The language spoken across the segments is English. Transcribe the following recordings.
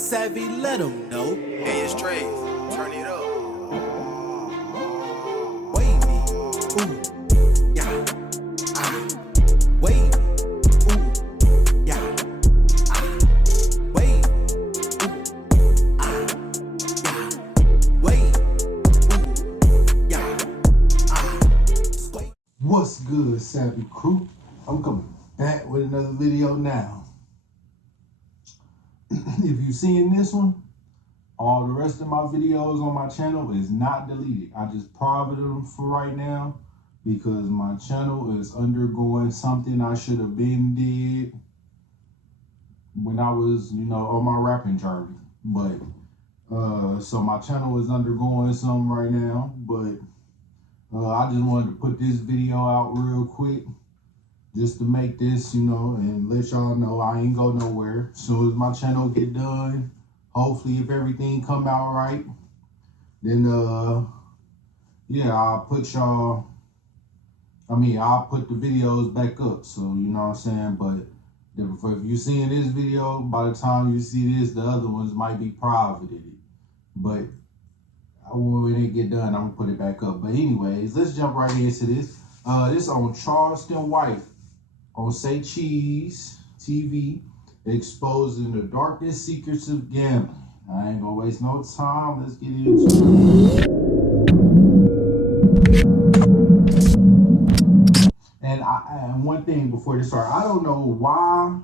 Savvy, let them know. Hey, it's Trey. Turn it up. Wavy, ooh, yeah, ah. Wavy, ooh, yeah, ah. Wavy, ooh, ah, yeah. Wavy, ooh, yeah, ah. Sway. What's good, Savvy Crew? I'm coming back with another video now. If you're seeing this one, all the rest of my videos on my channel is not deleted. I just privated them for right now because my channel is undergoing something I should have been did when I was, on my rapping journey. But so my channel is undergoing something right now, but I just wanted to put this video out real quick just to make this, and let y'all know I ain't go nowhere. As soon as my channel get done, hopefully if everything come out right, then yeah, I'll put the videos back up. So you know what I'm saying? But if you seeing this video, by the time you see this, the other ones might be privated. But when it get done, I'm gonna put it back up. But anyways, let's jump right into this. This on Charleston White on Say Cheese TV, exposing the darkest secrets of gambling. I ain't gonna waste no time. Let's get into it. And one thing before this start, I don't know why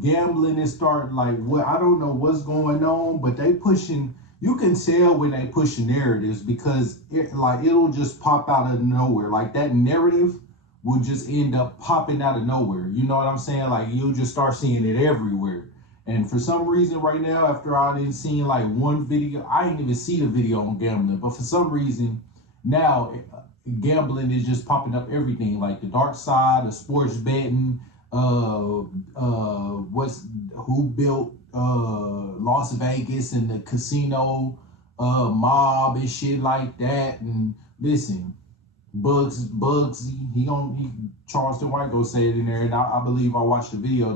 gambling is starting. I don't know what's going on, but they pushing. You can tell when they pushing narratives because it'll just pop out of nowhere. Like that narrative will just end up popping out of nowhere. You know what I'm saying? Like you'll just start seeing it everywhere. And for some reason right now, after I didn't see like one video, I didn't even see the video on gambling, but for some reason now gambling is just popping up everything, like the dark side of sports betting, who built Las Vegas and the casino mob and shit like that. And listen, Bugsy, Charleston White go say it in there, and I believe I watched the video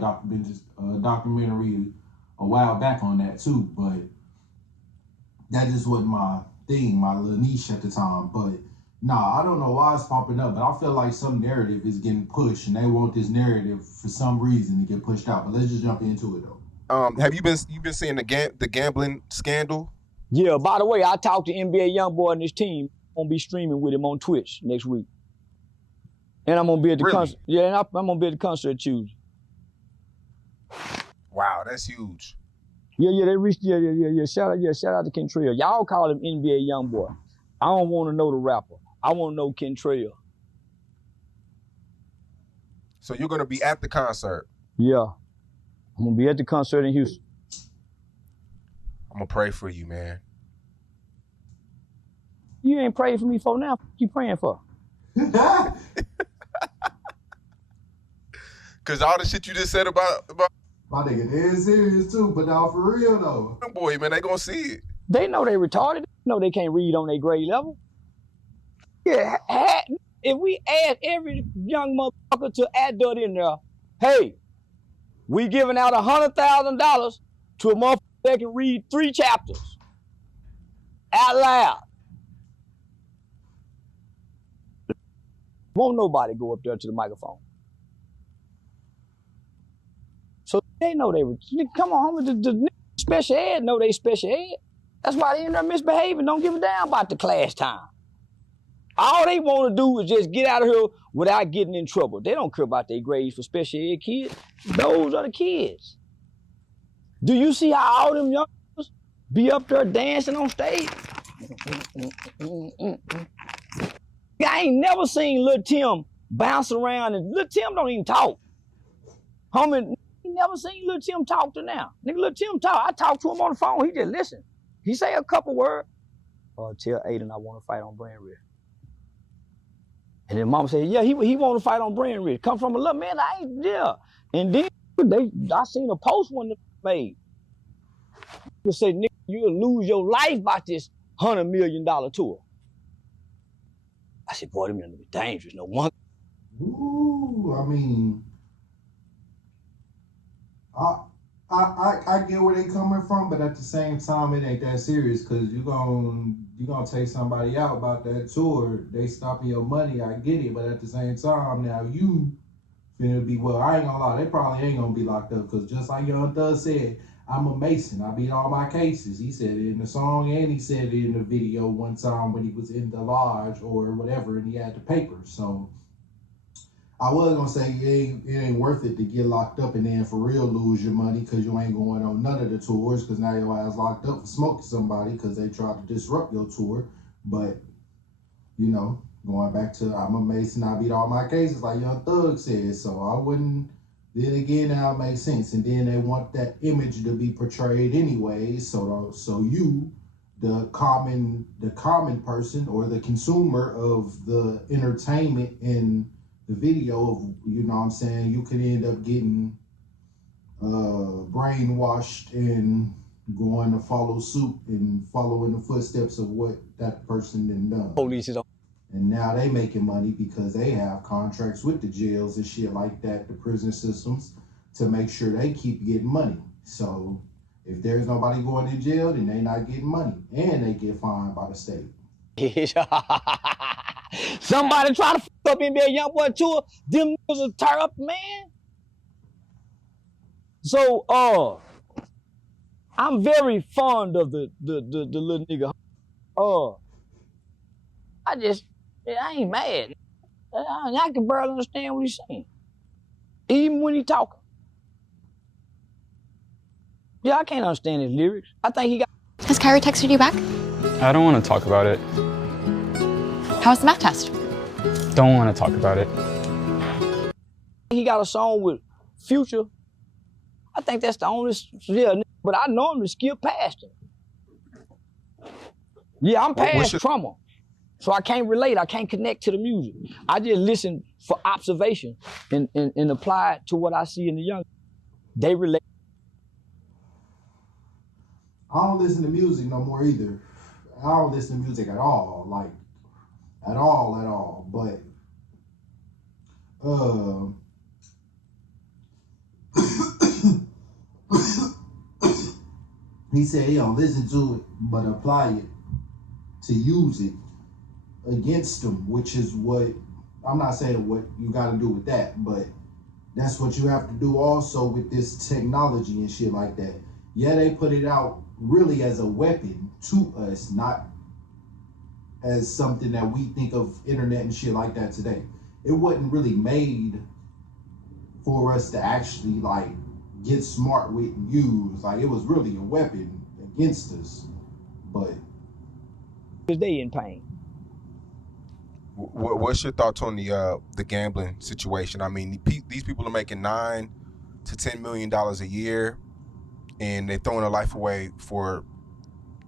documentary a while back on that too, but that just wasn't my thing, my little niche at the time. But nah, I don't know why it's popping up, but I feel like some narrative is getting pushed, and they want this narrative for some reason to get pushed out. But let's just jump into it though. Have you been seeing the gambling scandal? Yeah, by the way, I talked to NBA Youngboy and his team. I'm gonna be streaming with him on Twitch next week. And I'm gonna be at the concert. Yeah, and I'm gonna be at the concert Tuesday. Wow, that's huge. Yeah, they reached. Yeah. Shout out to Kentrell. Y'all call him NBA Youngboy. I don't want to know the rapper. I want to know Kentrell. So you're gonna be at the concert? Yeah, I'm gonna be at the concert in Houston. I'm gonna pray for you, man. You ain't praying for me for now. What you praying for? Cause all the shit you just said about My nigga, they're serious too, but now for real though. Boy, man, they gonna see it. They know they retarded. They know they can't read on their grade level. Yeah, if we add every young motherfucker to add that in there, hey, we giving out $100,000 to a motherfucker that can read 3 chapters out loud. Won't nobody go up there to the microphone. So they know they were, come on, the special ed know they special ed. That's why they in there misbehaving, don't give a damn about the class time. All they want to do is just get out of here without getting in trouble. They don't care about their grades for special ed kids. Those are the kids. Do you see how all them youngsters be up there dancing on stage? I ain't never seen Lil Tim bounce around, and Lil Tim don't even talk. Homie, you never seen Lil Tim talk to now. Nigga, Lil Tim talk. I talk to him on the phone. He just listen. He say a couple words. Tell Aiden I want to fight on Brand Ridge. And then Mama said, yeah, he want to fight on Brand Ridge. Come from a little man, I ain't there. And then I seen a post one that made. They said, nigga, you'll lose your life by this $100 million tour. I said, boy, them gonna be dangerous. No one. Ooh, I mean, I get where they coming from, but at the same time, it ain't that serious because you gonna take somebody out about that tour. They stopping your money. I get it, but at the same time, now you finna be, well, I ain't gonna lie, they probably ain't gonna be locked up because just like Young Thug said, I'm a Mason. I beat all my cases. He said it in the song and he said it in the video one time when he was in the lodge or whatever and he had the papers. So I was gonna say it ain't worth it to get locked up and then for real lose your money because you ain't going on none of the tours because now your ass locked up for smoking somebody because they tried to disrupt your tour. But you know, going back to I'm a Mason, I beat all my cases like Young Thug said. So I wouldn't. Then again, now it makes sense. And then they want that image to be portrayed anyway. So you, the common person or the consumer of the entertainment in the video of, you know what I'm saying, you could end up getting brainwashed and going to follow suit and following the footsteps of what that person then done. Police is on. And now they making money because they have contracts with the jails and shit like that, the prison systems, to make sure they keep getting money. So if there's nobody going to jail, then they not getting money. And they get fined by the state. Somebody try to fuck up NBA YoungBoy tour, them niggas will tear up, man. So I'm very fond of the little nigga. I ain't mad. I can barely understand what he's saying. Even when he talking. Yeah, I can't understand his lyrics. I think he got... Has Kyrie texted you back? I don't want to talk about it. How was the math test? Don't want to talk about it. He got a song with Future. I think that's the only... Yeah, but I normally skip past him. Yeah, I'm past trauma. So I can't relate. I can't connect to the music. I just listen for observation and apply it to what I see in the young. They relate. I don't listen to music no more either. I don't listen to music at all, like at all. But he said he don't listen to it, but apply it to use it against them, which is what, I'm not saying what you got to do with that, but that's what you have to do also with this technology and shit like that. Yeah, they put it out really as a weapon to us, not as something that we think of internet and shit like that today. It wasn't really made for us to actually like get smart with and use. Like, it was really a weapon against us, but they in pain. What's your thoughts on the gambling situation? I mean, these people are making $9 to $10 million a year, and they're throwing their life away for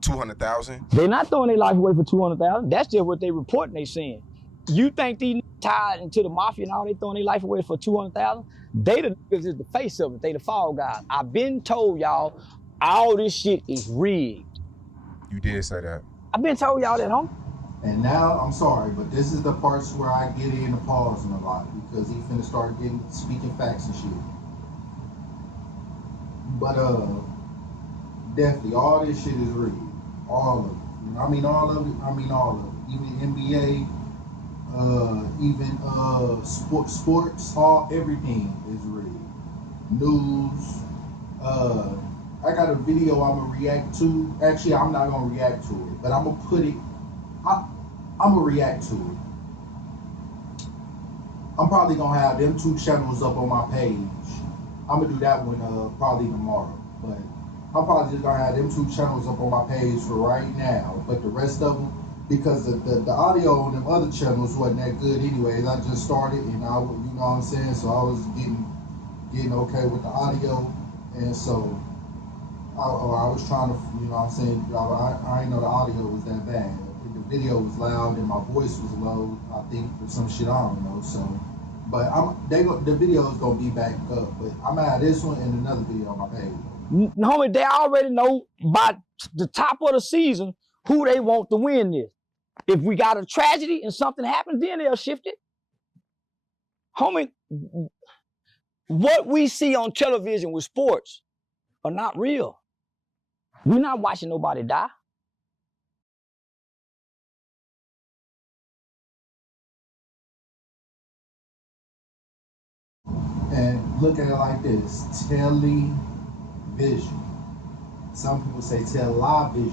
$200,000. They're not throwing their life away for $200,000. That's just what they reporting. They saying. You think these tied into the mafia and all, they throwing their life away for $200,000? They the niggas is the face of it. They the fall guys. I've been told y'all all this shit is rigged. You did say that. I've been told y'all that, homie. And now, I'm sorry, but this is the parts where I get in the pausing a lot because he finna start speaking facts and shit. But definitely, all this shit is rigged. All of it. You know, I mean all of it. Even NBA, even sports, everything is rigged. News. I got a video I'm gonna react to. Actually, I'm not gonna react to it, but I'm gonna put it. I'm gonna react to it. I'm probably gonna have them 2 channels up on my page. I'm gonna do that one probably tomorrow, but I'm probably just gonna have them 2 channels up on my page for right now. But the rest of them, because the audio on them other channels wasn't that good anyways. I just started and you know what I'm saying. So I was getting okay with the audio, and so I was trying to, you know what I'm saying. I didn't know the audio was that bad. The video was loud and my voice was low, I think, for some shit, I don't know. So, but the video is gonna be back up. But I'm gonna have this one and another video on my page. Homie, they already know by the top of the season who they want to win this. If we got a tragedy and something happens, then they'll shift it. Homie, what we see on television with sports, are not real. We're not watching nobody die. And look at it like this, television. Some people say television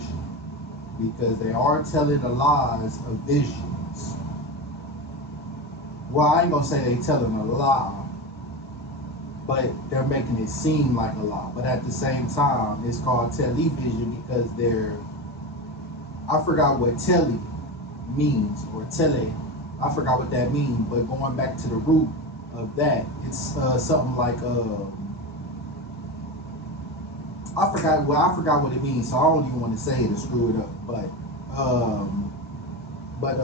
because they are telling the lies of visions. Well, I ain't gonna say they telling a lie, but they're making it seem like a lie. But at the same time, it's called television because I forgot what tele means, or tele, I forgot what that means, but going back to the root of that, it's something like I forgot what it means, so I don't even want to say it and screw it up. But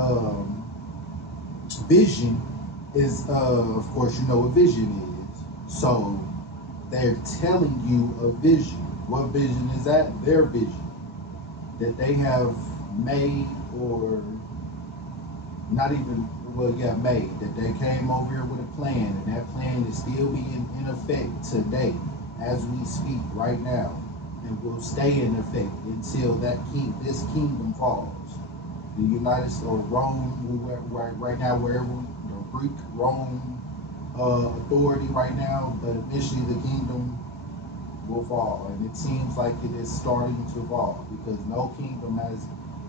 vision is, of course, you know what vision is. So they're telling you a vision. What vision is that? Their vision that they have made, or not even, made, that they came over here with a plan, and that plan is still being in effect today as we speak right now, and will stay in effect until this kingdom falls. The United States, or Rome, right now, wherever, Greek, Rome authority right now, but eventually the kingdom will fall, and it seems like it is starting to fall because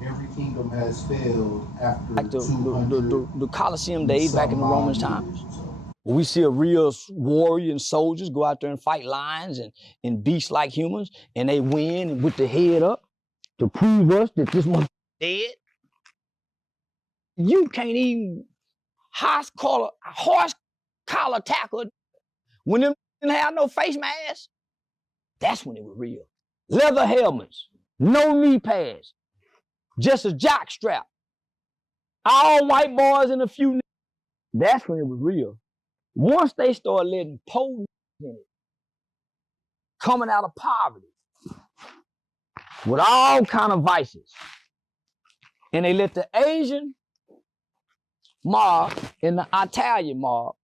every kingdom has failed after Like 200. the Colosseum days back in the Roman times. So. We see a real warrior and soldiers go out there and fight lions and beasts like humans, and they win and with the head up to prove us that this one's dead. You can't even horse collar tackle when them didn't have no face mask. That's when it was real. Leather helmets, no knee pads, just a jock strap. All white boys and a few. That's when it was real. Once they started letting poor in it, coming out of poverty with all kind of vices, and they let the Asian mob and the Italian mob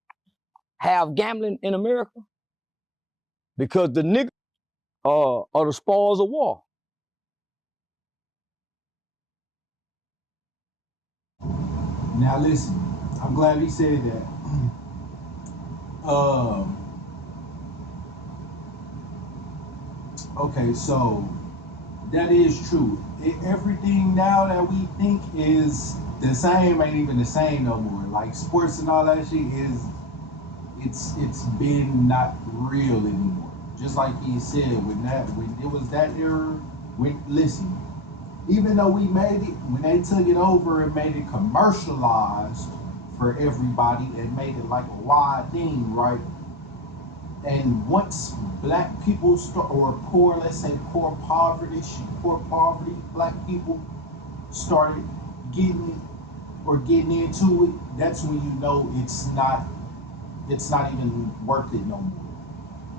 have gambling in America, because the niggas are the spoils of war. Now listen, I'm glad he said that. Okay, so that is true. Everything now that we think is the same ain't even the same no more. Like sports and all that shit it's been not real anymore. Just like he said, when it was that era, listen, even though we made it, when they took it over and made it commercialized for everybody and made it like a wide thing, right? And once black people or poor, let's say poor poverty black people started getting into it, that's when you know it's not even worth it no more.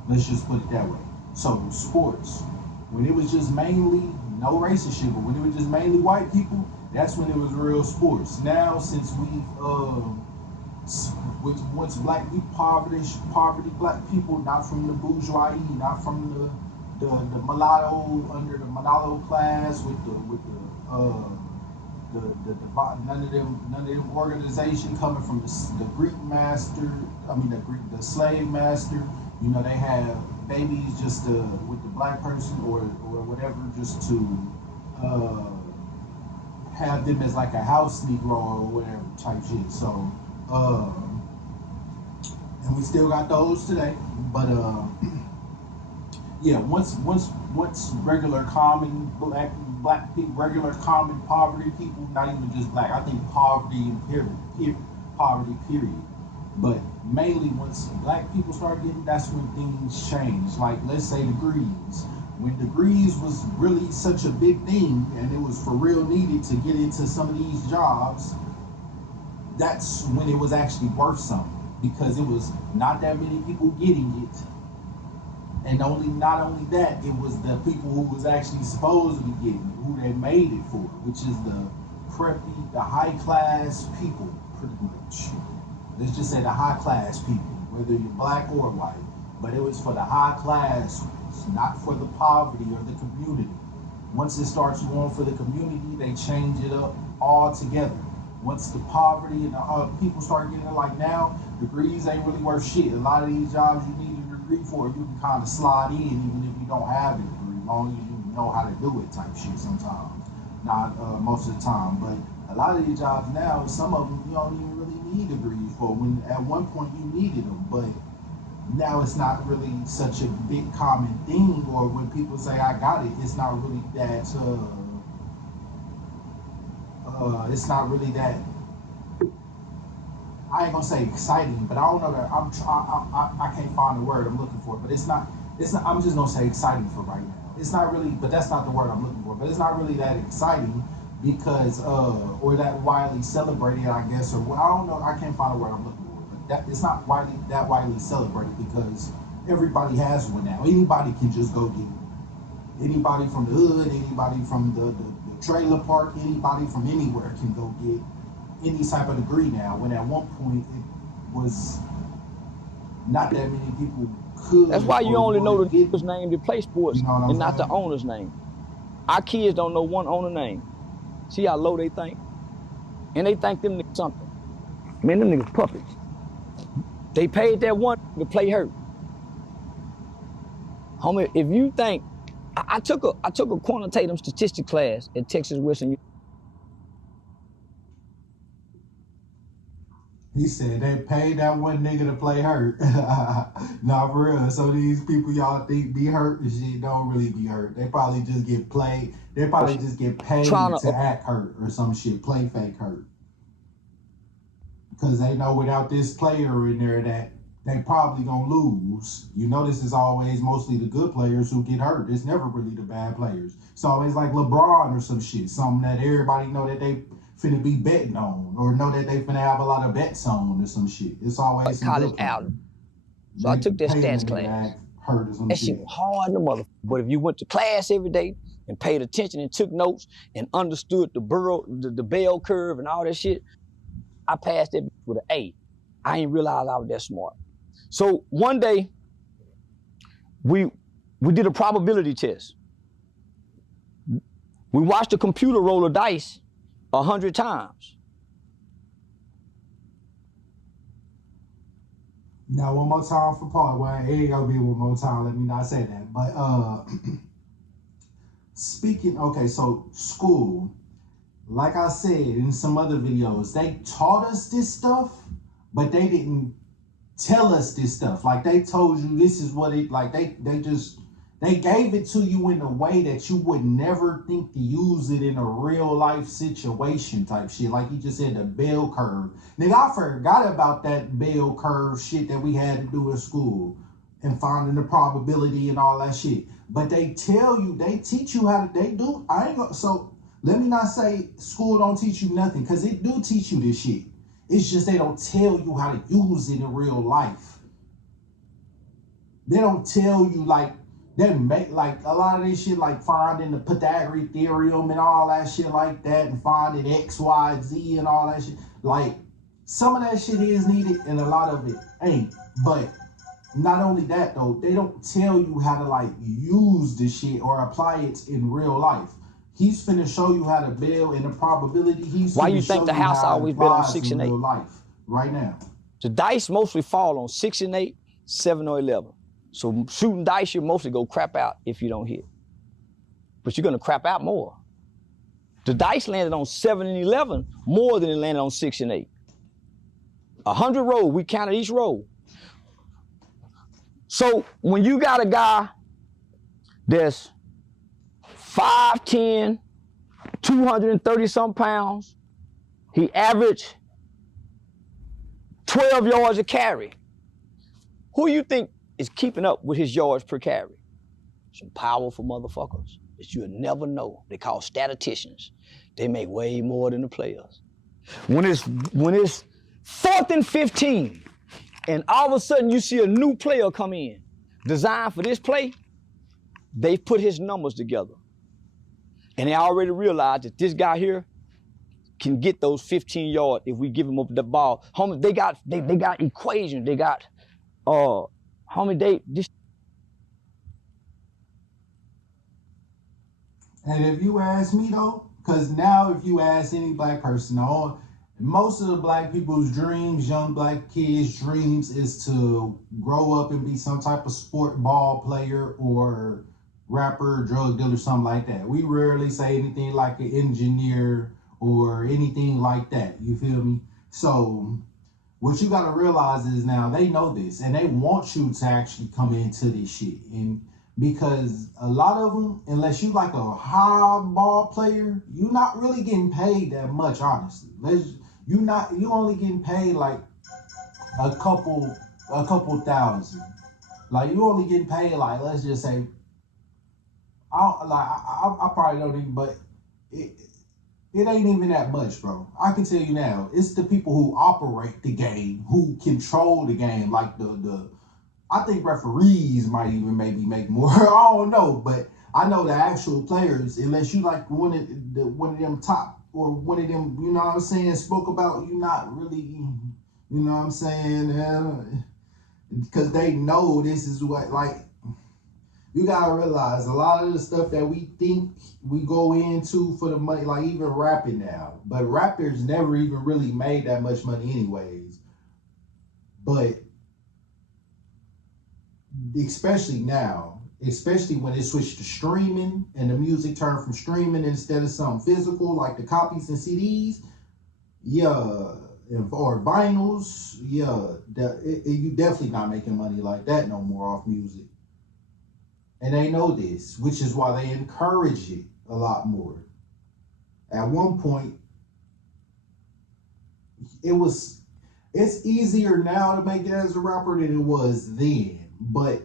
Let's just put it that way. So sports, when it was just mainly, no racist shit, but when it was just mainly white people, that's when it was real sports. Now, since once black people, poverty black people, not from the bourgeoisie, not from the mulatto, under the mulatto class, with none of them organization coming from the Greek master, the slave master. You know, they have babies just with the black person or whatever, just to have them as like a house Negro or whatever type shit. So, and we still got those today. But yeah, once regular common black people, regular common poverty people, not even just black, I think poverty period. But mainly once black people start getting, that's when things change. Like, let's say degrees. When degrees was really such a big thing and it was for real needed to get into some of these jobs, that's when it was actually worth something, because it was not that many people getting it. And not only that, it was the people who was actually supposed to be getting it, who they made it for, which is the preppy, the high class people, pretty much. Let's just say the high class people, whether you're black or white, but it was for the high class It's not for the poverty or the community. Once it starts going for the community, they change it up altogether. Once the poverty and the people start getting it, like now, degrees ain't really worth shit. A lot of these jobs you need a degree for, you can kind of slide in even if you don't have a degree, as long as you know how to do it type shit sometimes. Not most of the time, but a lot of these jobs now, some of them you don't even really need degrees for. When at one point you needed them, but now it's not really such a big common thing, or when people say I got it, it's not really that it's not really that, I ain't gonna say exciting, but I don't know that I can't find the word I'm looking for, but it's not I'm just gonna say exciting for right now. It's not really, but that's not the word I'm looking for, but it's not really that exciting because or that widely celebrated, I guess, or I don't know, I can't find the word I'm looking for, but that it's not widely celebrated because everybody has one now. Anybody can just go get it. Anybody from the hood, anybody from the trailer park, anybody from anywhere can go get any type of degree now, when at one point it was not that many people could. That's why you only know the people's name that play sports, you know and not the owner's name. Our kids don't know one owner name. See how low they think? And they think them niggas something. Man, them niggas puppets. They paid that one to play hurt. Homie, if you think, I took a quantitative statistics class at Texas Western. He said they paid that one nigga to play hurt. Nah, for real. So these people y'all think be hurt and shit don't really be hurt. They probably just get played. They probably just get paid to act hurt or some shit, play fake hurt. Because they know without this player in there that they probably gonna lose. You notice it's always mostly the good players who get hurt. It's never really the bad players. It's always like LeBron or some shit, something that everybody know that they finna be betting on, or know that they finna have a lot of bets on or some shit. It's always some college out. So I took that stats class. That shit was hard in the mother. But if you went to class every day and paid attention and took notes and understood the bell curve and all that shit, I passed it with an A. I ain't realized I was that smart. So one day, we did a probability test. We watched a computer roll a dice 100 times. Now one more time for Paul. Well, it ain't gonna be one more time. Let me not say that. But speaking, okay, so school, like I said in some other videos, they taught us this stuff, but they didn't tell us this stuff. Like they told you this is what it, like they gave it to you in a way that you would never think to use it in a real life situation type shit. Like he just said, the bell curve. Nigga, I forgot about that bell curve shit that we had to do in school and finding the probability and all that shit. But they tell you, they teach you how to, they do, I ain't gonna, so let me not say school don't teach you nothing, because it do teach you this shit. It's just they don't tell you how to use it in real life. They don't tell you, like, they make, like, a lot of this shit, like finding the Pythagorean theorem and all that shit like that, and finding X, Y, Z and all that shit. Like, some of that shit is needed and a lot of it ain't. But not only that, though, they don't tell you how to, like, use this shit or apply it in real life. He's finna show you how to build in the probability. He's why you think the house always been on 6 and 8? Life, right now. The dice mostly fall on 6 and 8, 7 or 11. So shooting dice, you mostly go crap out if you don't hit. But you're gonna crap out more. The dice landed on 7 and 11 more than it landed on 6 and 8. 100 rolls, we counted each roll. So when you got a guy that's 5'10", 230 some pounds, he averaged 12 yards a carry. Who you think is keeping up with his yards per carry? Some powerful motherfuckers that you'll never know. They call statisticians. They make way more than the players. When it's 4th and 15, and all of a sudden you see a new player come in, designed for this play, they put his numbers together. And they already realized that this guy here can get those 15 yards if we give him up the ball. Homie, they got equations. They got, homie, And if you ask me though, because now if you ask any black person, most of the black people's dreams, young black kids' dreams, is to grow up and be some type of sport ball player or rapper, drug dealer, something like that. We rarely say anything like an engineer or anything like that. You feel me? So what you got to realize is now they know this and they want you to actually come into this shit. And because a lot of them, unless you like a high ball player, you're not really getting paid that much, honestly. You only getting paid like a couple thousand. Like you only getting paid like, let's just say, I probably don't even, but it ain't even that much, bro. I can tell you now, it's the people who operate the game, who control the game, like I think referees might even maybe make more. I don't know, but I know the actual players, unless you like one of them top or one of them, you know what I'm saying, spoke about, you not really, you know what I'm saying, because they know this is what, like, you gotta realize a lot of the stuff that we think we go into for the money, like even rapping now, but rappers never even really made that much money anyways. But especially now, especially when it switched to streaming and the music turned from streaming instead of something physical like the copies and CDs, or vinyls, you definitely not making money like that no more off music. And they know this, which is why they encourage it a lot more. At one point, it's easier now to make it as a rapper than it was then, but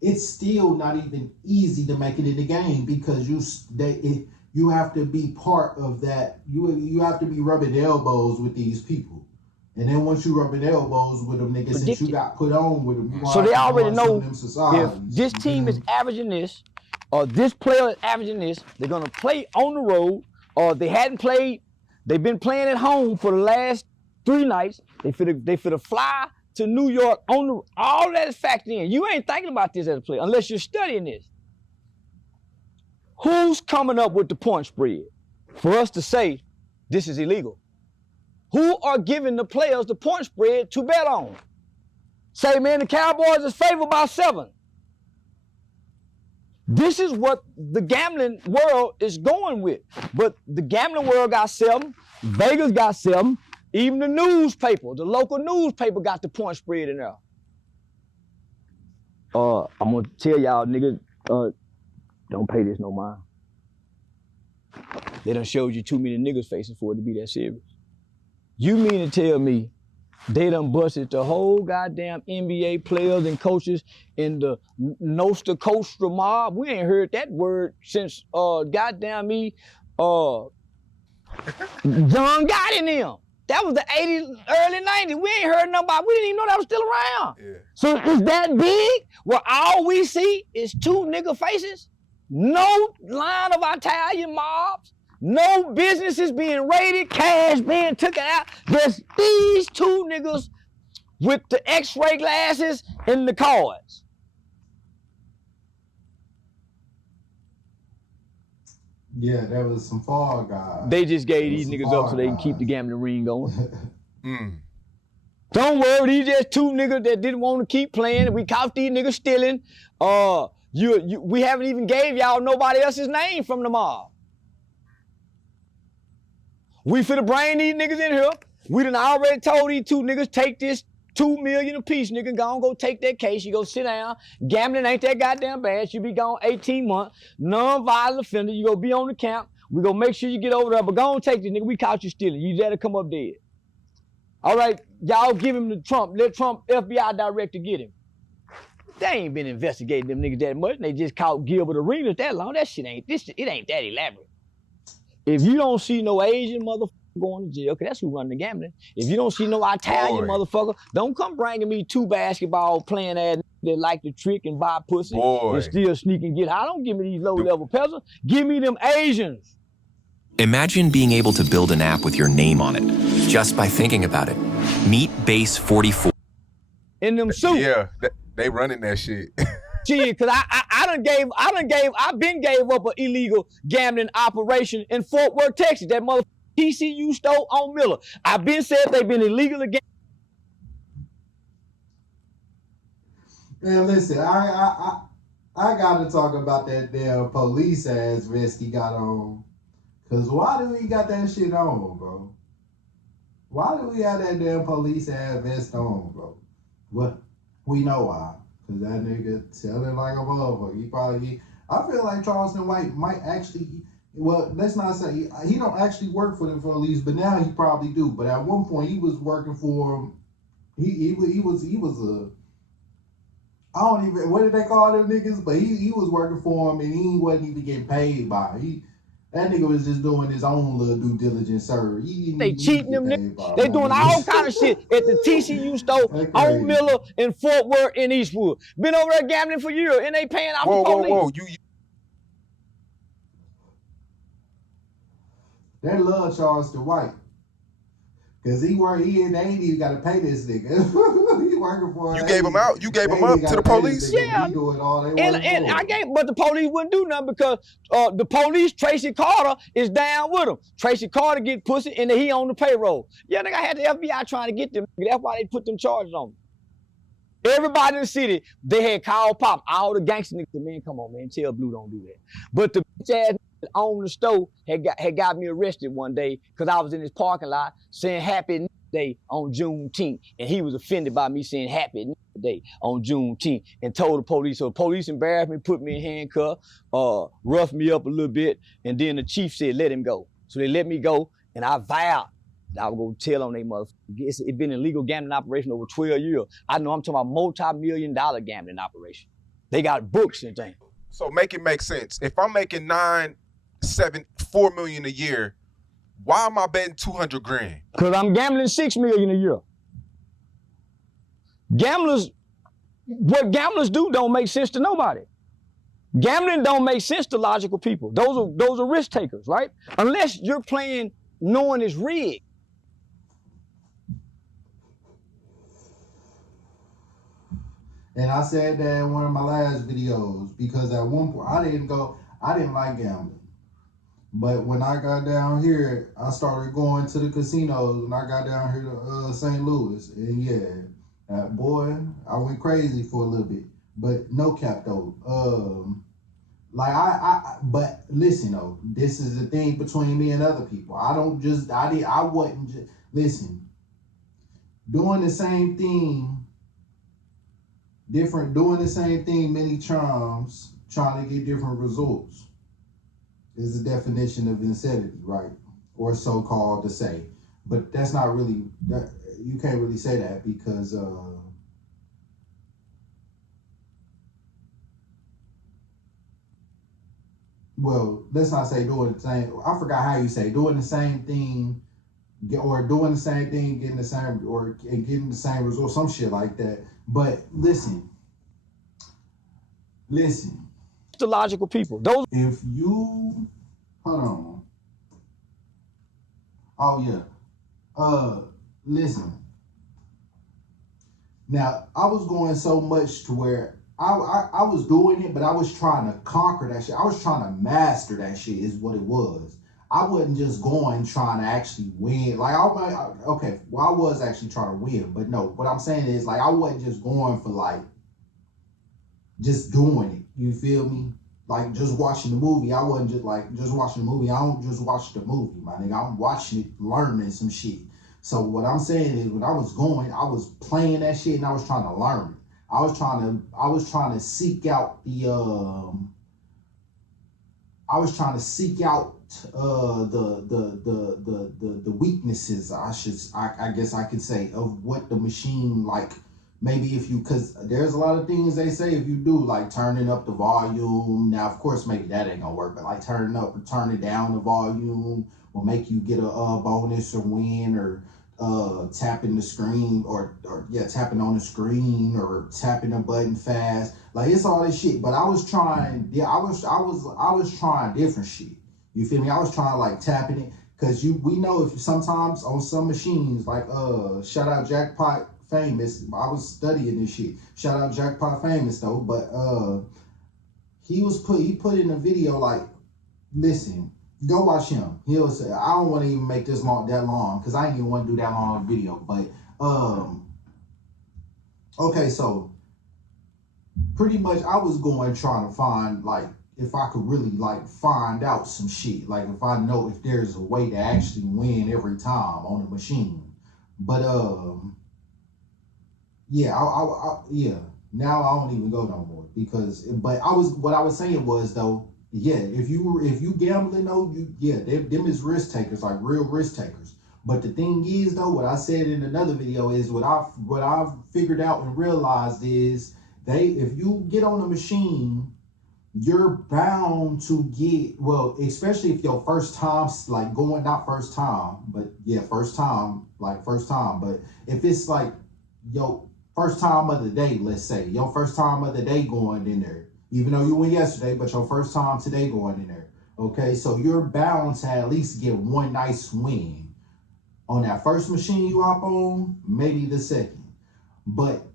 it's still not even easy to make it in the game because you have to be part of that. You have to be rubbing elbows with these people. And then once you rubbing elbows with them niggas, since you got put on with them, so they already know if this team is averaging this, or this player is averaging this, they're gonna play on the road, or they hadn't played, they've been playing at home for the last 3 nights. They finna fly to New York all that is factored in. You ain't thinking about this as a player unless you're studying this. Who's coming up with the point spread for us to say this is illegal? Who are giving the players the point spread to bet on? Say, man, the Cowboys is favored by 7. This is what the gambling world is going with. But the gambling world got 7. Vegas got 7. Even the newspaper, the local newspaper got the point spread in there. I'm gonna tell y'all, niggas, don't pay this no mind. They done showed you too many niggas faces for it to be that serious. You mean to tell me they done busted the whole goddamn NBA players and coaches in the Nostra Costa mob? We ain't heard that word since goddamn me, John Gotti and them. That was the 80s, early 90s. We ain't heard nobody. We didn't even know that was still around. Yeah. So is that big? Well, all we see is 2 nigga faces? No line of Italian mobs? No businesses being raided, cash being taken out. There's these 2 niggas with the X-ray glasses and the cards. Yeah, there was some fall guys. They just gave these niggas up so they can keep the gambling ring going. Don't worry, these just 2 niggas that didn't want to keep playing. We caught these niggas stealing. We haven't even gave y'all nobody else's name from the mob. We finna bring these niggas in here. We done already told these 2 niggas take this $2 million apiece, nigga. Go take that case. You go sit down. Gambling ain't that goddamn bad. You be gone 18 months. Non-violent offender. You go be on the camp. We gonna make sure you get over there. But go on take this, nigga. We caught you stealing. You better come up dead. All right, y'all give him to Trump. Let Trump FBI director get him. They ain't been investigating them niggas that much. They just caught Gilbert Arenas that long. That shit ain't that elaborate. If you don't see no Asian motherfucker going to jail, cause that's who run the gambling. If you don't see no Italian motherfucker, don't come bringing me 2 basketball playing ass that like to trick and buy pussy and still sneak and get high. Don't give me these low level peasants. Give me them Asians. Imagine being able to build an app with your name on it just by thinking about it. Meet Base 44. In them suits. Yeah, they running that shit. Gee, cause I've been gave up an illegal gambling operation in Fort Worth, Texas. That mother TCU store on Miller. I've been said they've been illegal again. Man, listen, I gotta talk about that damn police ass vest he got on. Cause why do he got that shit on, bro? Why do we have that damn police ass vest on, bro? What? We know why. Cause that nigga telling like a motherfucker. I feel like Charleston White might actually, well, let's not say he don't actually work for the police, but now he probably do. But at one point he was working for him. He was a, I don't even, what did they call them niggas? But he was working for him and he wasn't even getting paid by it. That nigga was just doing his own little due diligence, sir. They cheating them niggas. They doing all kind of shit at the TCU store on Miller in Fort Worth in Eastwood. Been over there gambling for years and they paying out the police. Whoa. They love Charleston White. Cause he ain't even gotta pay this nigga. He working for. You gave him out. You gave him up to the police. Yeah, but the police wouldn't do nothing because the police, Tracy Carter, is down with him. Tracy Carter get pussy and he on the payroll. Yeah, nigga, I had the FBI trying to get them. That's why they put them charges on him. Everybody in the city, they had called Pop. All the gangster niggas, man, come on, man, tell Blue don't do that. But the bitch ass on the store had got me arrested one day because I was in his parking lot saying happy day on Juneteenth. And he was offended by me saying happy day on Juneteenth and told the police. So the police embarrassed me, put me in handcuffs, roughed me up a little bit. And then the chief said, let him go. So they let me go. And I vowed I would go tell on they motherfuckers. It's been an illegal gambling operation over 12 years. I know I'm talking about multi-million-dollar gambling operation. They got books and things. So make it make sense. If I'm making $4 million a year, why am I betting 200 grand? Because I'm gambling $6 million a year. What gamblers do don't make sense to nobody. Gambling don't make sense to logical people. Those are risk takers, right? Unless you're playing knowing it's rigged. And I said that in one of my last videos because at one point I didn't like gambling. But when I got down here, I started going to the casinos and I got down here to St. Louis. And yeah, boy, I went crazy for a little bit. But no cap though. But listen though, this is the thing between me and other people. I wasn't just, listen, doing the same thing many times, trying to get different results is the definition of insanity, right? Or so-called to say. But that's not really, you can't really say that because, well, let's not say doing the same, I forgot how you say, doing the same thing, or doing the same thing, getting the same, or getting the same result, some shit like that. But listen. The logical people. If you, hold on. Oh yeah. Listen. Now, I was going so much to where I was doing it, but I was trying to conquer that shit. I was trying to master that shit is what it was. I wasn't just going trying to actually win. Like, I was actually trying to win, but no, what I'm saying is, like, I wasn't just going for, like, just doing it. You feel me? Like, just watching the movie. I wasn't just, like, just watching the movie. I don't just watch the movie, my nigga. I'm watching it, learning some shit. So what I'm saying is, when I was going, I was playing that shit and I was trying to learn it. I was trying to seek out the weaknesses, I guess I could say, of what the machine, like, maybe if you, because there's a lot of things they say if you do, like turning up the volume. Now, of course, maybe that ain't gonna work, but like turning down the volume will make you get a bonus or win, or tapping the screen, or tapping on the screen, or tapping a button fast. Like, it's all this shit. But I was trying, I was trying different shit. You feel me? I was trying, like, tapping it, because we know if sometimes on some machines, like shout out Jackpot Famous. I was studying this shit. Shout out Jackpot Famous though, but he put in a video like, listen, go watch him. He'll say, I don't want to even make this that long because I ain't even want to do that long of a video. But okay, so pretty much I was trying to find like if I could really like find out some shit. Like if I know if there's a way to actually win every time on the machine. But yeah, yeah. Now I don't even go no more because. But what I was saying was though, yeah, if you gambling though, them is risk takers, like real risk takers. But the thing is though, what I said in another video is what I've figured out and realized is if you get on a machine, you're bound to get, well, especially if your first time, like going, not first time, but yeah, first time, but if it's like your first time of the day, let's say, your first time of the day going in there, even though you went yesterday, but your first time today going in there, okay? So you're bound to at least get one nice win on that first machine you hop on, maybe the second. But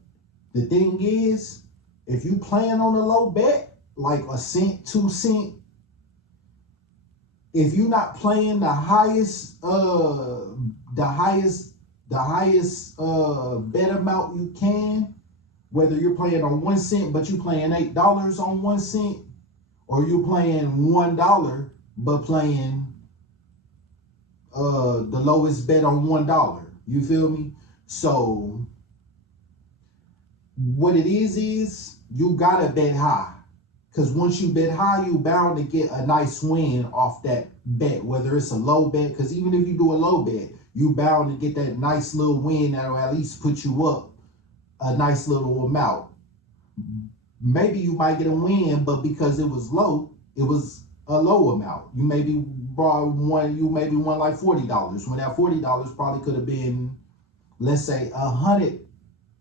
the thing is, if you playing on a low bet, like a cent, 2 cents, if you're not playing the highest bet amount you can, whether you're playing on 1 cent but you playing $8 on 1 cent, or you're playing $1 but playing the lowest bet on $1, you feel me? So what it is you gotta bet high. Because once you bet high, you bound to get a nice win off that bet, whether it's a low bet. Because even if you do a low bet, you bound to get that nice little win that'll at least put you up a nice little amount. Maybe you might get a win, but because it was low, it was a low amount. You maybe won like $40, when that $40 probably could have been, let's say, $100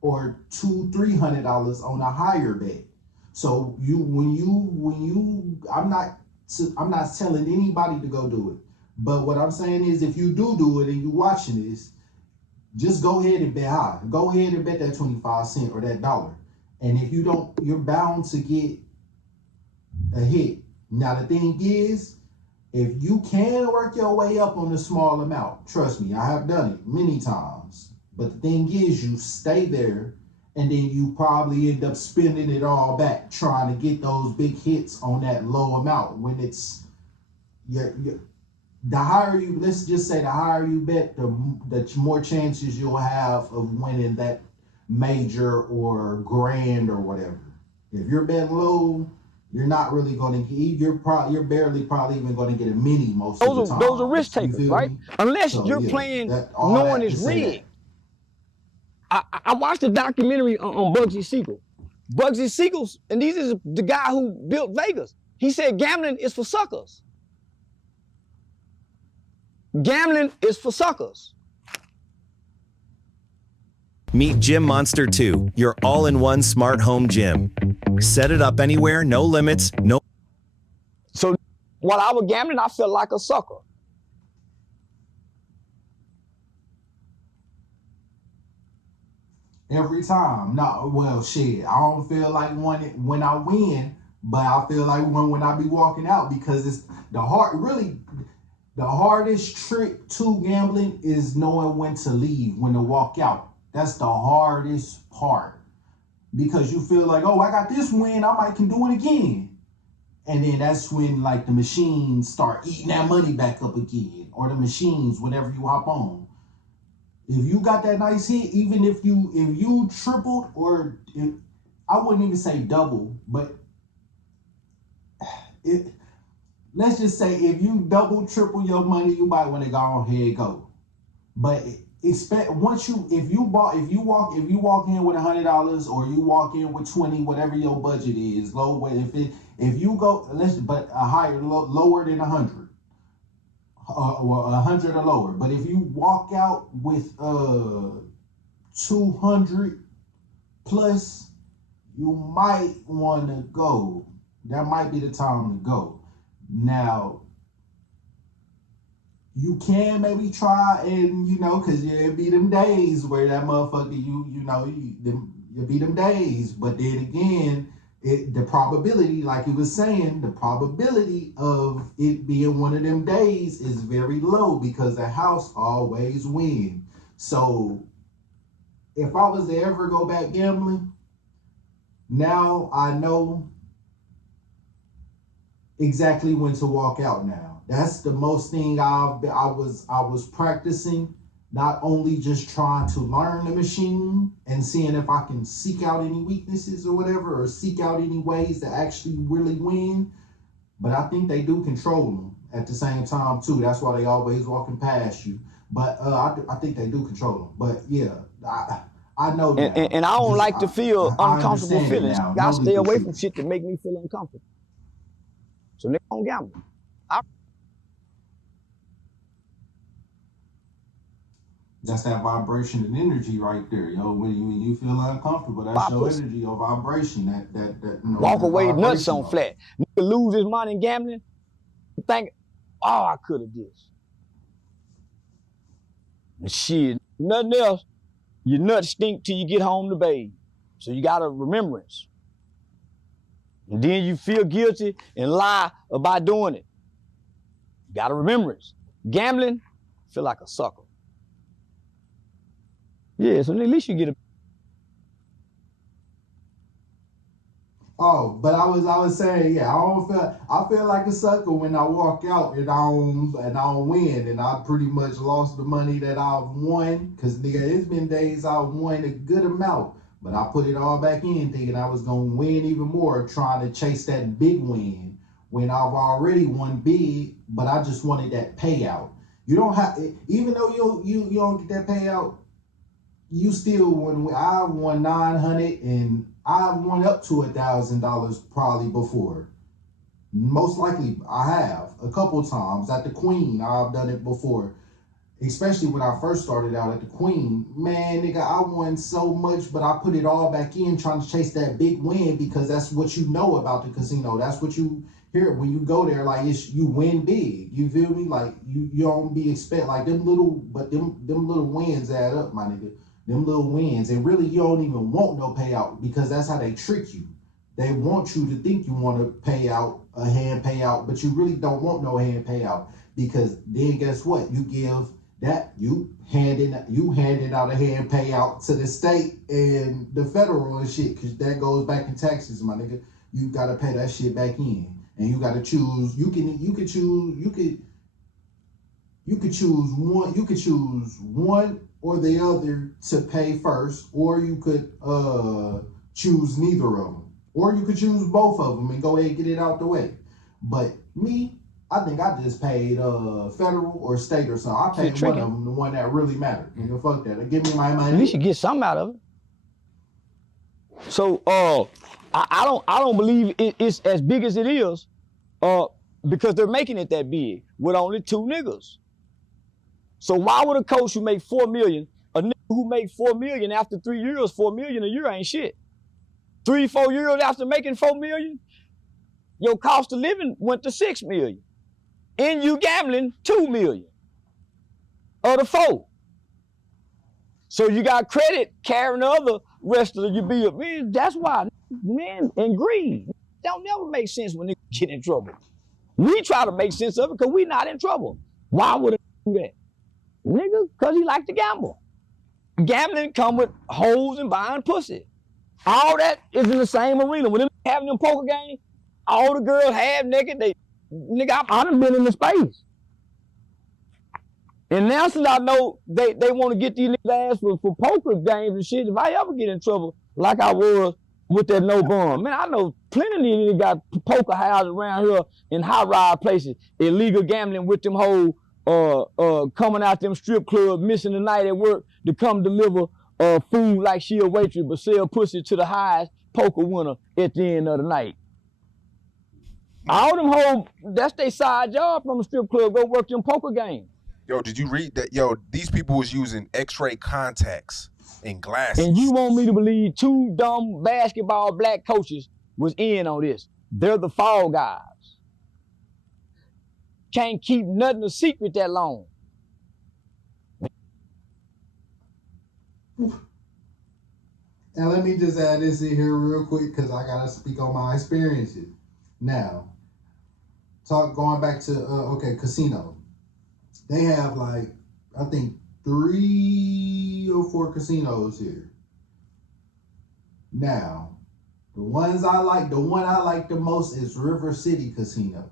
or $200-$300 on a higher bet. So when you I'm not telling anybody to go do it, but what I'm saying is if you do it and you watching this, just go ahead and bet high. Go ahead and bet that 25 cents or that $1. And if you don't, you're bound to get a hit. Now the thing is, if you can work your way up on a small amount, trust me, I have done it many times. But the thing is, you stay there, and then you probably end up spending it all back trying to get those big hits on that low amount. When it's the higher you, let's just say the higher you bet, the more chances you'll have of winning that major or grand or whatever. If you're betting low, you're not really going to get, you're barely probably even going to get a mini most of the time. Those are risk takers, right? Unless you're playing knowing it's rigged. I watched a documentary on Bugsy Siegel. Bugsy Siegel's, and this is the guy who built Vegas. He said gambling is for suckers. Gambling is for suckers. Meet Gym Monster 2, your all-in-one smart home gym. Set it up anywhere, no limits, no... So while I was gambling, I felt like a sucker. Every time. No, well, shit, I don't feel like one when I win, but I feel like one when I be walking out, because it's the hardest trick to gambling is knowing when to leave, when to walk out. That's the hardest part, because you feel like, oh, I got this win, I can do it again. And then that's when like the machines start eating that money back up again, or the machines, whenever you hop on. If you got that nice hit, even if you tripled, or I wouldn't even say double, but let's just say if you double, triple your money, you might want to go on here and go. But expect if you walk in with $100, or you walk in with 20, whatever your budget is, low. If you go but a higher, lower than 100. Well, 100 or lower. But if you walk out with 200 plus, you might want to go. That might be the time to go. Now, you can maybe try and, you know, because it'll be them days where that motherfucker, you'll be them days. But then again, the probability, like he was saying, the probability of it being one of them days is very low because the house always wins. So if I was to ever go back gambling, now I know exactly when to walk out now. That's the most thing I was practicing, not only just trying to learn the machine and seeing if I can seek out any weaknesses or whatever, or seek out any ways to actually really win, but I think they do control them at the same time too. That's why they always walking past you. But I think they do control them. But yeah, I know that. And I don't like to feel uncomfortable feelings. Now. I stay away from shit that make me feel uncomfortable. So nigga don't gamble. That's that vibration and energy right there, yo. When you feel uncomfortable, that's your energy, your vibration. That you know, walk away nuts on of. flat. Nigga lose his money in gambling, think, oh, I could have this. And shit, nothing else. Your nuts stink till you get home to bathe. So you got a remembrance. And then you feel guilty and lie about doing it. You got a remembrance. Gambling, feel like a sucker. Yeah, so at least you get a. Oh, but I was saying, yeah, I feel like a sucker when I walk out and I don't win, and I pretty much lost the money that I've won, because nigga, it's been days I've won a good amount, but I put it all back in thinking I was gonna win even more, trying to chase that big win when I've already won big, but I just wanted that payout. You don't have, even though you don't get that payout, you still, when I won 900 and I've won up to $1,000 probably before. Most likely I have a couple times at the Queen. I've done it before, especially when I first started out at the Queen. Man, nigga, I won so much, but I put it all back in trying to chase that big win, because that's what you know about the casino. That's what you hear when you go there. Like, you win big. You feel me? Like you don't be expect like them little wins add up, my nigga. Them little wins, and really you don't even want no payout, because that's how they trick you. They want you to think you want to pay out a hand payout, but you really don't want no hand payout, because then guess what? You give that, you handing out a hand payout to the state and the federal and shit, because that goes back in taxes, my nigga. You gotta pay that shit back in, and you gotta choose. You could choose one or the other to pay first, or you could choose neither of them, or you could choose both of them and go ahead and get it out the way. But me, I think I just paid federal or state or something. I paid one of them, the one that really mattered. Nigga, fuck that. Give me my money. At least you get something out of it. So I don't believe it's as big as it is, because they're making it that big with only 2 niggas. So why would a coach who make $4 million, a nigga who make $4 million after 3 years, $4 million a year ain't shit. 3-4 years after making $4 million, your cost of living went to $6 million. And you gambling $2 million of the 4. So you got credit carrying the other rest of your bill. Man, that's why, man, and greed don't never make sense when niggas get in trouble. We try to make sense of it because we not in trouble. Why would a do that? Nigga, because he like to gamble. Gambling come with hoes and buying pussy. All that is in the same arena. When them having them poker games, all the girls half naked, nigga, I done been in the space. And now since I know they want to get these niggas ass for poker games and shit, if I ever get in trouble like I was with that no bond, man, I know plenty of these niggas got poker houses around here in high-rise places, illegal gambling with them hoes, coming out them strip clubs, missing the night at work to come deliver food like she a waitress, but sell pussy to the highest poker winner at the end of the night. All them hoes, that's their side job from the strip club, go work them poker games. Yo, did you read that? Yo, these people was using x-ray contacts and glasses. And you want me to believe 2 dumb basketball black coaches was in on this. They're the fall guys. Can't keep nothing a secret that long. And let me just add this in here real quick because I gotta speak on my experiences. Now, going back to casino. They have like I think 3 or 4 casinos here. Now, the one I like the most is River City Casino.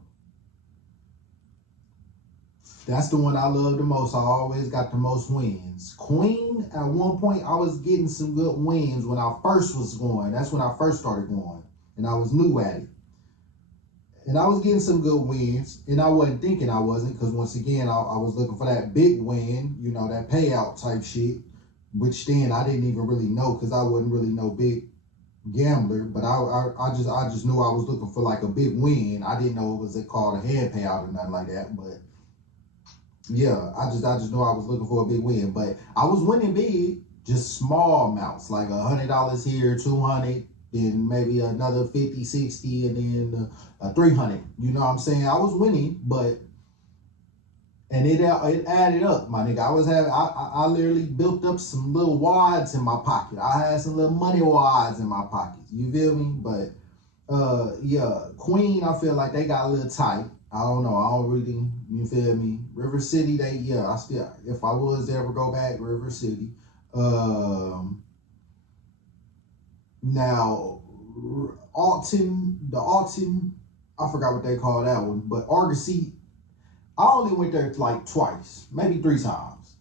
That's the one I love the most. I always got the most wins. Queen, at one point, I was getting some good wins when I first was going. That's when I first started going. And I was new at it. And I was getting some good wins. And I wasn't thinking I wasn't. Because once again, I was looking for that big win. You know, that payout type shit. Which then I didn't even really know. Because I wasn't really no big gambler. But I just knew I was looking for like a big win. I didn't know it was called a hand payout or nothing like that. But yeah, I just knew I was looking for a big win, but I was winning big, just small amounts, like $100 here, 200, then maybe another 50, 60, and then 300. You know what I'm saying? I was winning, and it added up, my nigga. I literally built up some little wads in my pocket. I had some little money wads in my pockets. You feel me? But yeah, Queen, I feel like they got a little tight. I don't know. I don't really, you feel me? River City, I still, if I was to ever go back, River City. Now, Alton, I forgot what they call that one, but Argosy, I only went there like twice, maybe 3 times.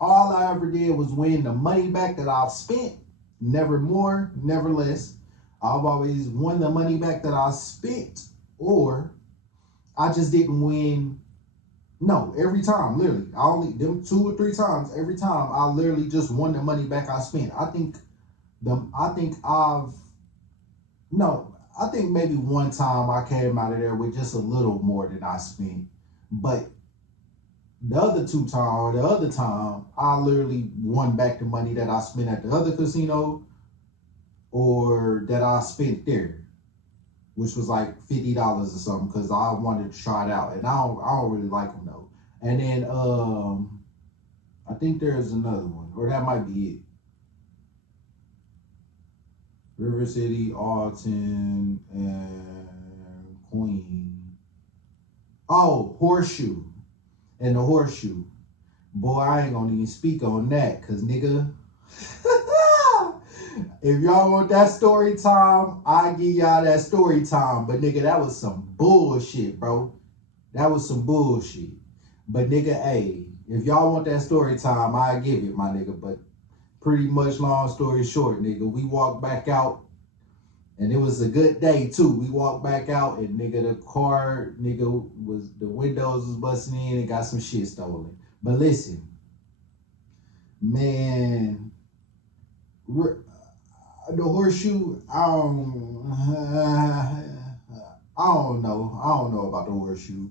All I ever did was win the money back that I've spent, never more, never less. I've always won the money back that I spent, or I just didn't win. No, every time, literally. I only, them 2 or 3 times, every time I literally just won the money back I spent. I think maybe one time I came out of there with just a little more than I spent. But the other time, I literally won back the money that I spent at the other casino or that I spent there, which was like $50 or something, because I wanted to try it out. And I don't really like them though. And then I think there's another one, or that might be it. River City, Alton, and Queen. Oh, Horseshoe. And the Horseshoe. Boy, I ain't gonna even speak on that, cause nigga, if y'all want that story time, I give y'all that story time. But nigga, that was some bullshit, bro. That was some bullshit. But nigga, hey, if y'all want that story time, I give it, my nigga. But pretty much, long story short, nigga, we walked back out, and it was a good day too. We walked back out, and nigga, the car, nigga, the windows was busting in and got some shit stolen. But listen, man, the Horseshoe, I don't know. I don't know about the Horseshoe,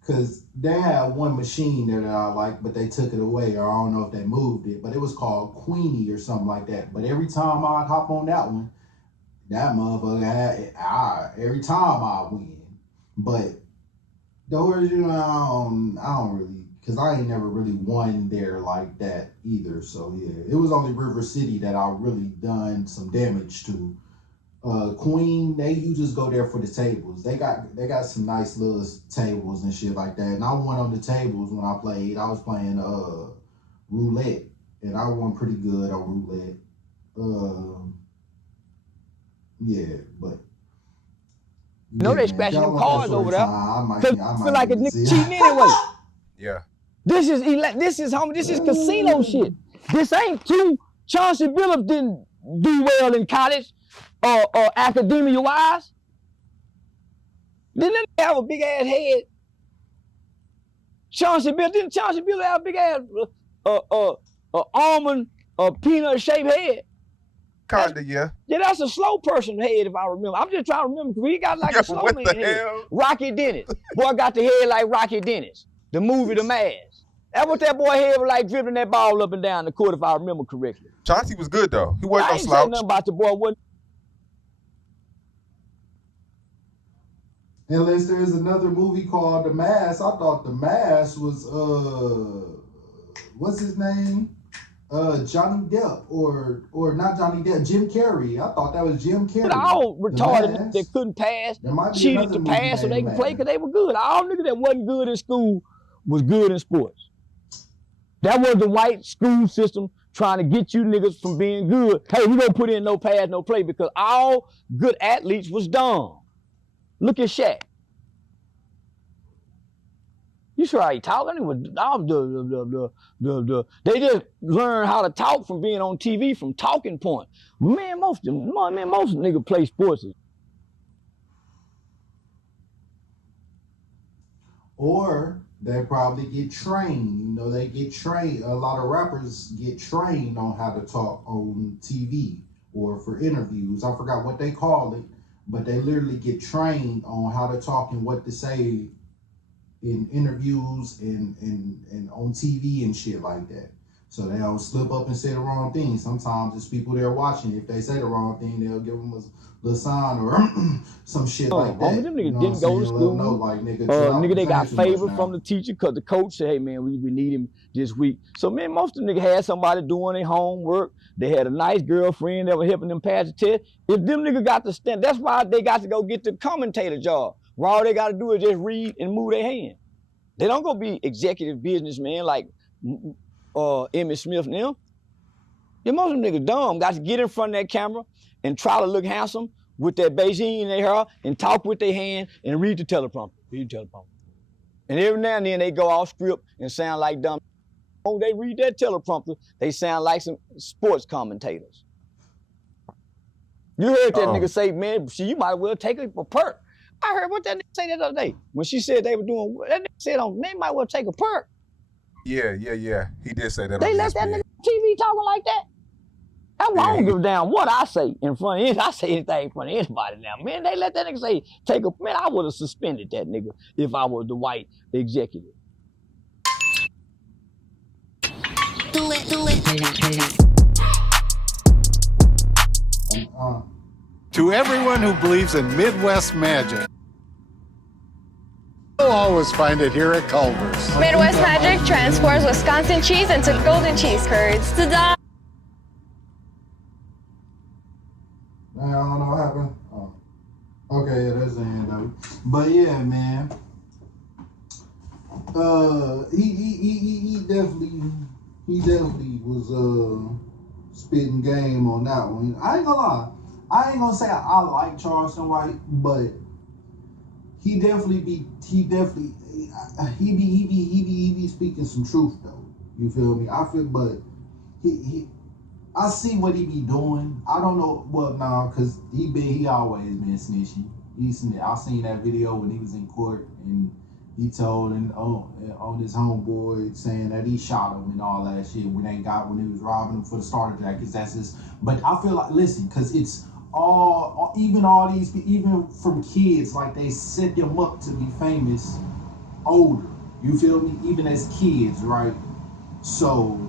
because they had one machine there that I liked, but they took it away, or I don't know if they moved it, but it was called Queenie or something like that. But every time I'd hop on that one, that motherfucker, every time I win. But the Horseshoe, I don't really, because I ain't never really won there like that either. So yeah, it was only River City that I really done some damage to. Queen, you just go there for the tables. They got some nice little tables and shit like that. And I won on the tables when I played. I was playing roulette, and I won pretty good on roulette. Yeah, but No, they scratching them cars over there. I feel like a nigga cheating anyway. Yeah. This is casino shit. This ain't true. Chauncey Billups didn't do well in college or academia wise. Didn't they have a big ass head? Didn't Chauncey Billups have a big ass almond peanut shaped head? Kinda, yeah. Yeah, that's a slow person head, if I remember. I'm just trying to remember, because he got like a slow what man the head. hell? Rocky Dennis. Boy got the head like Rocky Dennis. The movie The Mask. That's what that boy head was like, dribbling that ball up and down the court, if I remember correctly. Chauncey was good though. He wasn't I no ain't saying slouch. nothing about the boy. Wasn't. Unless there's another movie called The Mask. I thought The Mask was what's his name? Johnny Depp or not Johnny Depp, Jim Carrey. I thought that was Jim Carrey. But all retarded Mask. that couldn't pass, There might be cheated another to movie pass so they named could play Mask. because they were good. All niggas that wasn't good in school was good in sports. That was the white school system trying to get you niggas from being good. Hey, we don't put in no pass, no play because all good athletes was dumb. Look at Shaq. You sure how he talk? They just learn how to talk from being on TV, from talking point. Man, most niggas play sports. Or they probably get trained. You know, they get trained. A lot of rappers get trained on how to talk on TV or for interviews. I forgot what they call it, but they literally get trained on how to talk and what to say in interviews and on TV and shit like that. So they don't slip up and say the wrong thing. Sometimes it's people there watching. If they say the wrong thing, they'll give them a little sign or some shit like that. Them niggas You know didn't go to school. Like, nigga, They got too much favor now. from the teacher because the coach said, hey, man, we need him this week. So, man, most of the niggas had somebody doing their homework. They had a nice girlfriend that was helping them pass the test. If them niggas got to stand, that's why they got to go get the commentator job. Where all they got to do is just read and move their hand. They don't go be executive businessmen like Emmitt Smith and them. Yeah, most of them niggas dumb. Got to get in front of that camera and try to look handsome with that Beijing in their hair and talk with their hand and read the teleprompter. And every now and then they go off script and sound like dumb. Oh, they read that teleprompter, they sound like some sports commentators. You heard that nigga say, man, you might well take a perk. I heard what that nigga say the other day. When she said they were doing, that nigga said, they might well take a perk. Yeah. He did say that. They on let that ESPN. nigga TV talking like that. I don't give a damn what I say in front of I say anything in front of anybody now. Man, they let that nigga say, man, I would have suspended that nigga if I was the white executive. To everyone who believes in Midwest magic, you'll always find it here at Culver's. Midwest Magic transforms Wisconsin cheese into golden cheese curds. Ta-da! I don't know what happened. Oh. Okay, yeah, that's the end of it. But yeah, man. He definitely was spitting game on that one. I ain't gonna lie. I ain't gonna say I like Charleston White, but he be speaking some truth though. You feel me? But I see what he be doing. I don't know cause he always been snitching. I seen that video when he was in court and he told on his homeboy saying that he shot him and all that shit when he was robbing him for the starter jackets. That's his. But I feel like, listen, cause it's even from kids, like they set them up to be famous older. You feel me? Even as kids, right? So,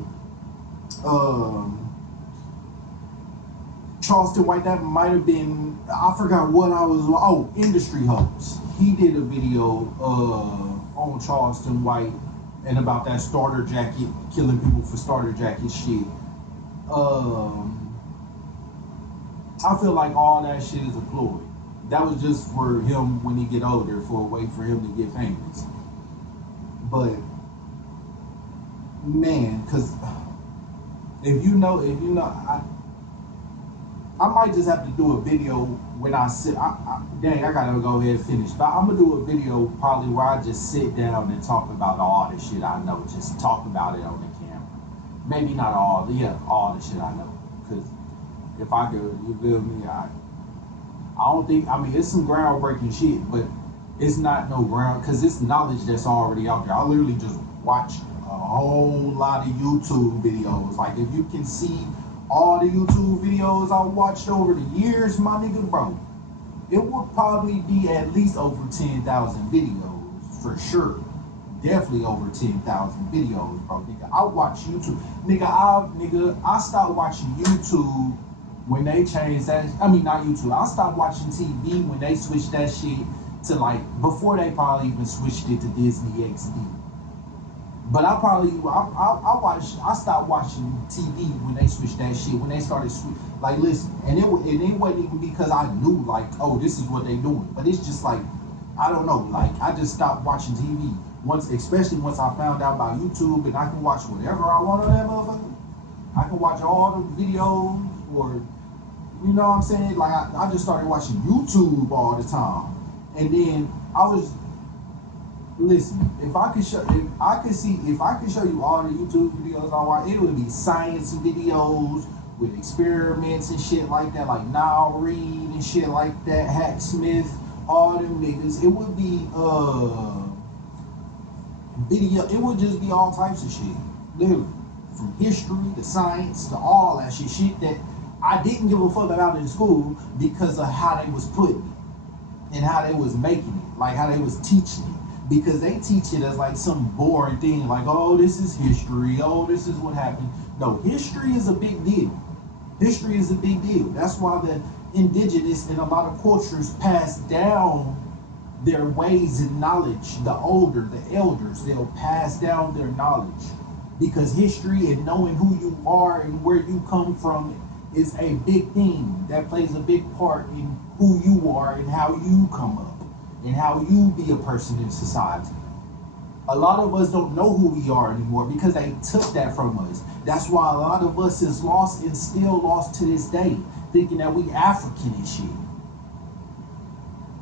Charleston White, that might have been, I forgot what I was, Industry Host. He did a video on Charleston White and about that starter jacket, killing people for starter jacket shit. I feel like all that shit is a ploy. That was just for him when he get older, for a way for him to get famous. But man, cause if you know, I might just have to do a video when I sit. Dang, I gotta go ahead and finish. But I'm gonna do a video probably where I just sit down and talk about all the shit I know. Just talk about it on the camera. Maybe not all the shit I know. Cause if I could, you feel me? I don't think. I mean, it's some groundbreaking shit, but it's not no ground because it's knowledge that's already out there. I literally just watch a whole lot of YouTube videos. Like if you can see all the YouTube videos I watched over the years, my nigga, bro, it would probably be at least over 10,000 videos for sure. Definitely over 10,000 videos, bro. Nigga, I watch YouTube. I stopped watching YouTube when they changed that. I mean, not YouTube. I stopped watching TV when they switched that shit to before they probably even switched it to Disney XD. But I stopped watching TV when they switched that shit. When they started like, listen, and it wasn't even because I knew like, oh, this is what they doing. But it's just like, I don't know, like I just stopped watching TV especially once I found out about YouTube, and I can watch whatever I want on that motherfucker. I can watch all the videos, or you know what I'm saying? Like I just started watching YouTube all the time, and then listen, if I could show you all the YouTube videos I watch, it would be science videos with experiments and shit like that, like Nile Reed and shit like that, Hack Smith, all them niggas. It would be video. It would just be all types of shit, literally, from history to science to all that shit that I didn't give a fuck about in school because of how they was putting it and how they was making it, like how they was teaching it. Because they teach it as like some boring thing, like, oh, this is history, oh, this is what happened. No, history is a big deal. History is a big deal. That's why the indigenous and a lot of cultures pass down their ways and knowledge. The elders, they'll pass down their knowledge. Because history and knowing who you are and where you come from is a big thing. That plays a big part in who you are and how you come up and how you be a person in society. A lot of us don't know who we are anymore because they took that from us. That's why a lot of us is lost and still lost to this day, thinking that we African and shit.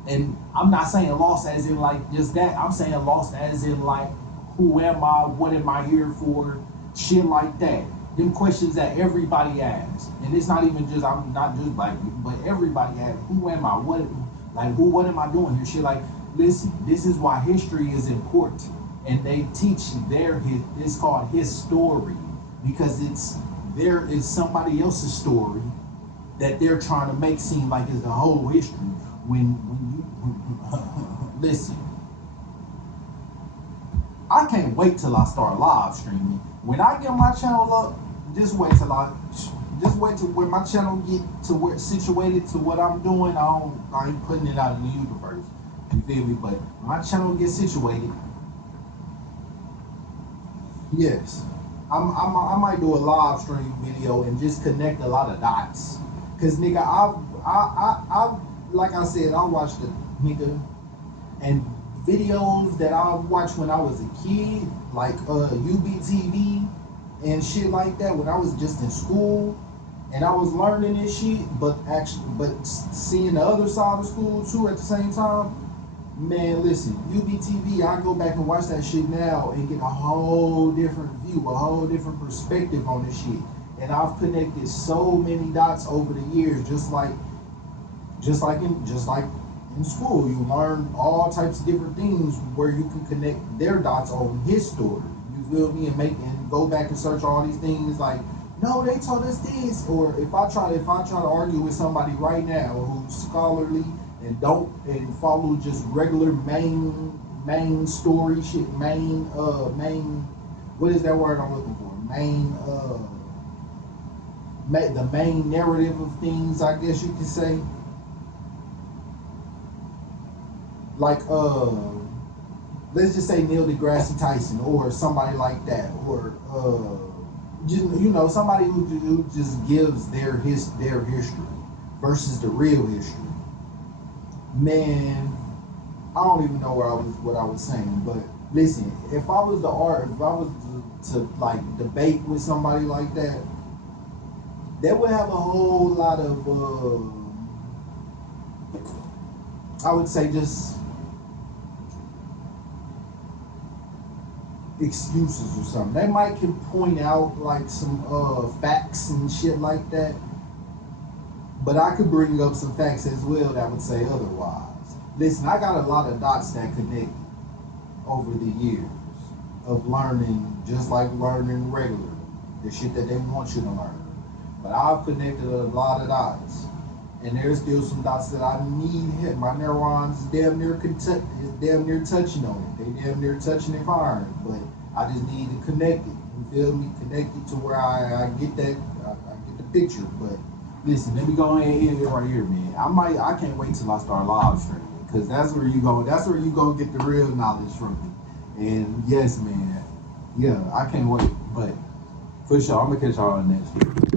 And I'm not saying lost as in like just that. I'm saying lost as in like, who am I? What am I here for? Shit like that. Them questions that everybody asks. And it's not even just, I'm not just like, but everybody asks, who am I? What am I doing here? Shit like, listen, this is why history is important. And they teach it's called his story, because there is somebody else's story that they're trying to make seem like it's the whole history. When you listen, I can't wait till I start live streaming. When I get my channel up, just wait till when my channel get to where it's situated to what I'm doing. I ain't putting it out in the universe. You feel me? But when my channel gets situated, yes, I might do a live stream video and just connect a lot of dots. Cause nigga, I like I said, I watched the nigga and videos that I watched when I was a kid, like UBTV and shit like that, when I was just in school and I was learning this shit, but seeing the other side of school too at the same time. Man, listen, UBTV, I go back and watch that shit now and get a whole different view, a whole different perspective on this shit. And I've connected so many dots over the years, just like in school, you learn all types of different things where you can connect their dots on his story. You feel me? And go back and search all these things like, no, they told us this. Or if I try to argue with somebody right now who's scholarly and follow just regular main story shit, what is that word I'm looking for? The main narrative of things, I guess you could say. Like let's just say Neil deGrasse Tyson or somebody like that, or somebody who just gives their history versus the real history. Man, I don't even know what I was saying, but listen, if I was to like debate with somebody like that, they would have a whole lot of I would say just excuses or something. They might can point out like some facts and shit like that, but I could bring up some facts as well that would say otherwise. Listen, I got a lot of dots that connect over the years of learning, just like learning regularly, the shit that they want you to learn. But I've connected a lot of dots, and there's still some dots that I need hit. My neurons is damn near touching on it. They damn near touching and firing, but I just need to connect it. You feel me? Connect it to where I get that, I get the picture. But listen, let me go ahead and end it right here, man. I can't wait till I start live streaming, because that's where you go. That's where you go get the real knowledge from me. And yes, man. yeah, I can't wait. But for sure, I'm gonna catch y'all next week.